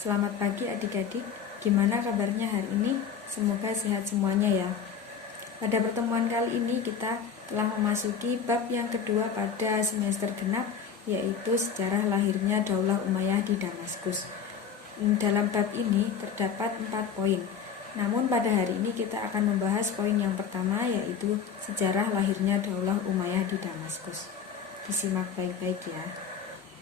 Selamat pagi adik-adik, gimana kabarnya hari ini? Semoga sehat semuanya ya. Pada pertemuan kali ini kita telah memasuki bab yang kedua pada semester genap, yaitu sejarah lahirnya Daulah Umayyah di Damaskus. Dalam bab ini terdapat 4 poin. Namun pada hari ini kita akan membahas poin yang pertama, yaitu sejarah lahirnya Daulah Umayyah di Damaskus. Disimak baik-baik ya.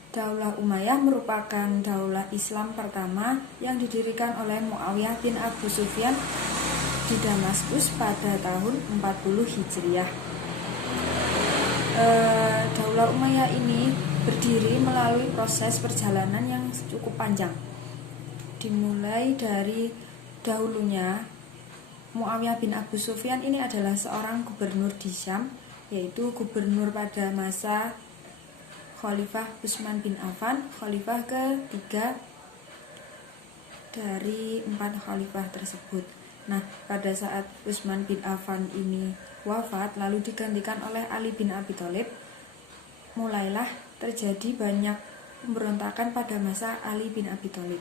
Daulah Umayyah merupakan daulah Islam pertama yang didirikan oleh Muawiyah bin Abu Sufyan di Damaskus pada tahun 40 Hijriah. Daulah Umayyah ini berdiri melalui proses perjalanan yang cukup panjang. Dimulai dari dahulunya Muawiyah bin Abu Sufyan ini adalah seorang gubernur di Syam, yaitu gubernur pada masa Khalifah Utsman bin Affan, khalifah ketiga dari 4 khalifah tersebut. Nah, pada saat Utsman bin Affan ini wafat lalu digantikan oleh Ali bin Abi Thalib, mulailah terjadi banyak pemberontakan pada masa Ali bin Abi Thalib.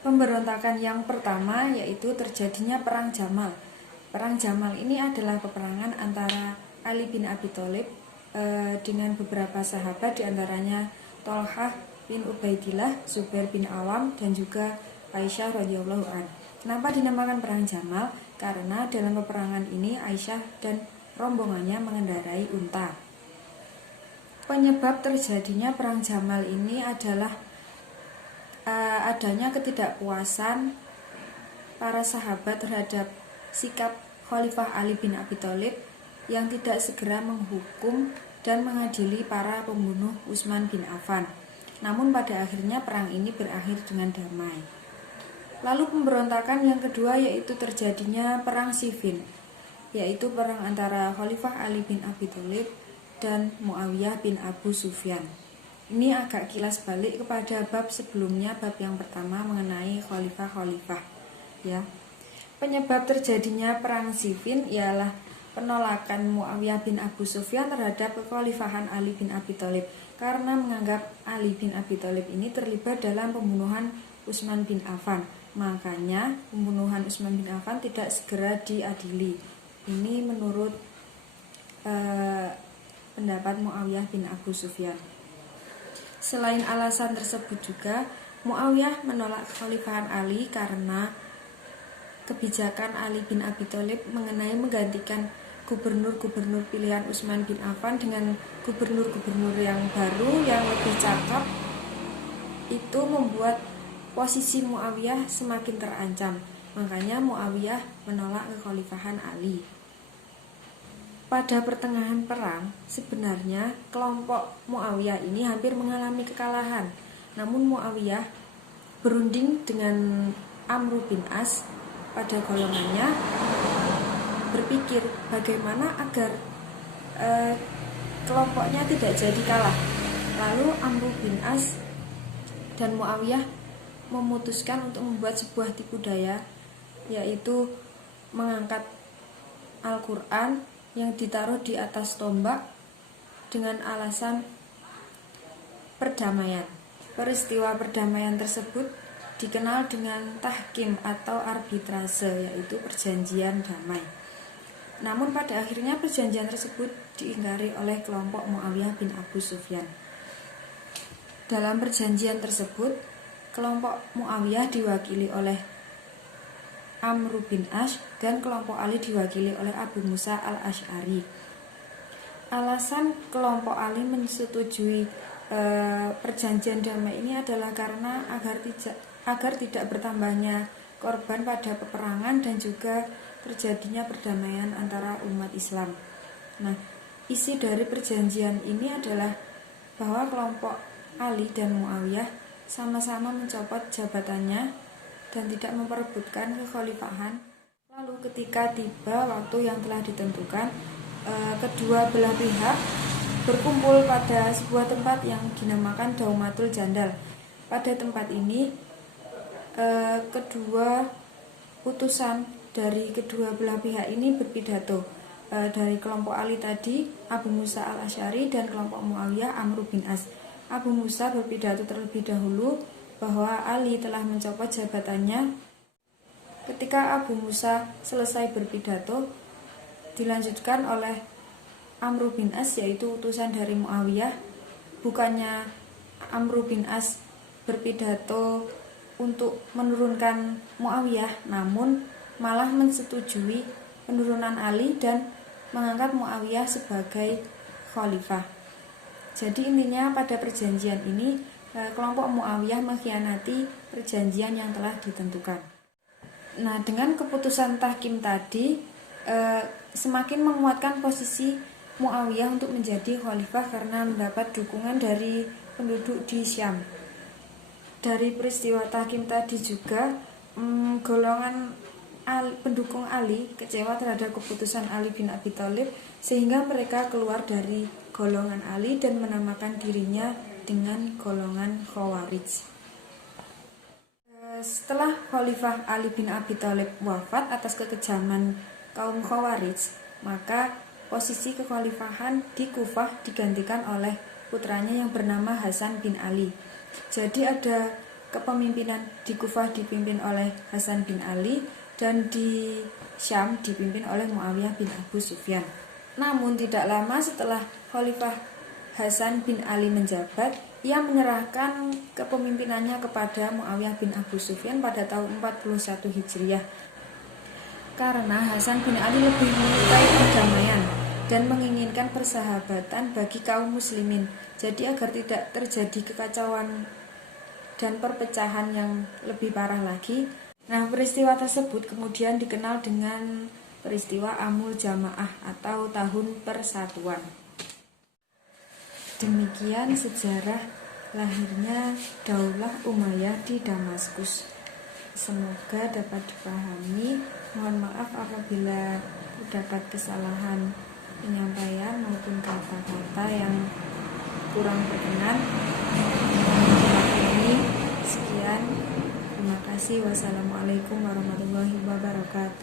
Pemberontakan yang pertama yaitu terjadinya Perang Jamal. Perang Jamal ini adalah peperangan antara Ali bin Abi Thalib dengan beberapa sahabat, diantaranya Thalhah bin Ubaidillah, Zubair bin Awam, dan juga Aisyah radhiyallahu anha. Kenapa dinamakan Perang Jamal? Karena dalam peperangan ini Aisyah dan rombongannya mengendarai unta. Penyebab terjadinya Perang Jamal ini adalah adanya ketidakpuasan para sahabat terhadap sikap Khalifah Ali bin Abi Thalib yang tidak segera menghukum dan mengadili para pembunuh Utsman bin Affan. Namun pada akhirnya perang ini berakhir dengan damai. Lalu pemberontakan yang kedua yaitu terjadinya Perang Siffin, yaitu perang antara Khalifah Ali bin Abi Thalib dan Muawiyah bin Abu Sufyan. Ini agak kilas balik kepada bab sebelumnya, bab yang pertama mengenai khalifah-khalifah ya. Penyebab terjadinya Perang Siffin ialah penolakan Muawiyah bin Abu Sufyan terhadap kekhalifahan Ali bin Abi Thalib karena menganggap Ali bin Abi Thalib ini terlibat dalam pembunuhan Utsman bin Affan. Makanya pembunuhan Utsman bin Affan tidak segera diadili. Ini menurut pendapat Muawiyah bin Abu Sufyan. Selain alasan tersebut juga, Muawiyah menolak kekhalifahan Ali karena kebijakan Ali bin Abi Thalib mengenai menggantikan gubernur-gubernur pilihan Utsman bin Affan dengan gubernur-gubernur yang baru yang lebih cakap, itu membuat posisi Muawiyah semakin terancam. Makanya Muawiyah menolak kekhalifahan Ali. Pada pertengahan perang, sebenarnya kelompok Muawiyah ini hampir mengalami kekalahan. Namun Muawiyah berunding dengan Amr bin As pada golongannya, berpikir bagaimana agar kelompoknya tidak jadi kalah. Lalu Amr bin As dan Muawiyah memutuskan untuk membuat sebuah tipu daya, yaitu mengangkat Al-Quran yang ditaruh di atas tombak dengan alasan perdamaian. Peristiwa perdamaian tersebut dikenal dengan tahkim atau arbitrase, yaitu perjanjian damai. Namun pada akhirnya perjanjian tersebut diingkari oleh kelompok Muawiyah bin Abu Sufyan. Dalam perjanjian tersebut, kelompok Muawiyah diwakili oleh Amr bin As dan kelompok Ali diwakili oleh Abu Musa al-Asy'ari. Alasan kelompok Ali menyetujui perjanjian damai ini adalah karena agar tidak bertambahnya korban pada peperangan dan juga terjadinya perdamaian antara umat Islam. Nah, isi dari perjanjian ini adalah bahwa kelompok Ali dan Muawiyah sama-sama mencopot jabatannya dan tidak memperebutkan kekhalifahan. Lalu ketika tiba waktu yang telah ditentukan, kedua belah pihak berkumpul pada sebuah tempat yang dinamakan Daumatul Jandal. Pada tempat ini kedua utusan dari kedua belah pihak ini berpidato. Dari kelompok Ali tadi Abu Musa al-Asy'ari dan kelompok Muawiyah Amr bin As. Abu Musa berpidato terlebih dahulu bahwa Ali telah mencopot jabatannya. Ketika Abu Musa selesai berpidato, dilanjutkan oleh Amr bin As, yaitu utusan dari Muawiyah. Bukannya Amr bin As berpidato untuk menurunkan Muawiyah, namun malah menyetujui penurunan Ali dan mengangkat Muawiyah sebagai khalifah. Jadi intinya pada perjanjian ini kelompok Muawiyah mengkhianati perjanjian yang telah ditentukan. Nah, dengan keputusan tahkim tadi semakin menguatkan posisi Muawiyah untuk menjadi khalifah karena mendapat dukungan dari penduduk di Syam. Dari peristiwa tahkim tadi juga golongan pendukung Ali kecewa terhadap keputusan Ali bin Abi Thalib, sehingga mereka keluar dari golongan Ali dan menamakan dirinya dengan golongan Khawarij. Setelah Khalifah Ali bin Abi Thalib wafat atas kekejaman kaum Khawarij, maka posisi kekhalifahan di Kufah digantikan oleh putranya yang bernama Hasan bin Ali. Jadi ada kepemimpinan di Kufah dipimpin oleh Hasan bin Ali dan di Syam dipimpin oleh Muawiyah bin Abu Sufyan. Namun tidak lama setelah Khalifah Hasan bin Ali menjabat, ia menyerahkan kepemimpinannya kepada Muawiyah bin Abu Sufyan pada tahun 41 Hijriah. Karena Hasan bin Ali lebih menyukai perdamaian dan menginginkan persahabatan bagi kaum muslimin. Jadi agar tidak terjadi kekacauan dan perpecahan yang lebih parah lagi. Nah, peristiwa tersebut kemudian dikenal dengan peristiwa Amul Jamaah atau tahun persatuan. Demikian sejarah lahirnya Daulah Umayyah di Damaskus. Semoga dapat dipahami. Mohon maaf apabila terdapat kesalahan penyampaian maupun kata-kata yang kurang berkenan. Sekian, terima kasih. Wassalamualaikum warahmatullahi wabarakatuh.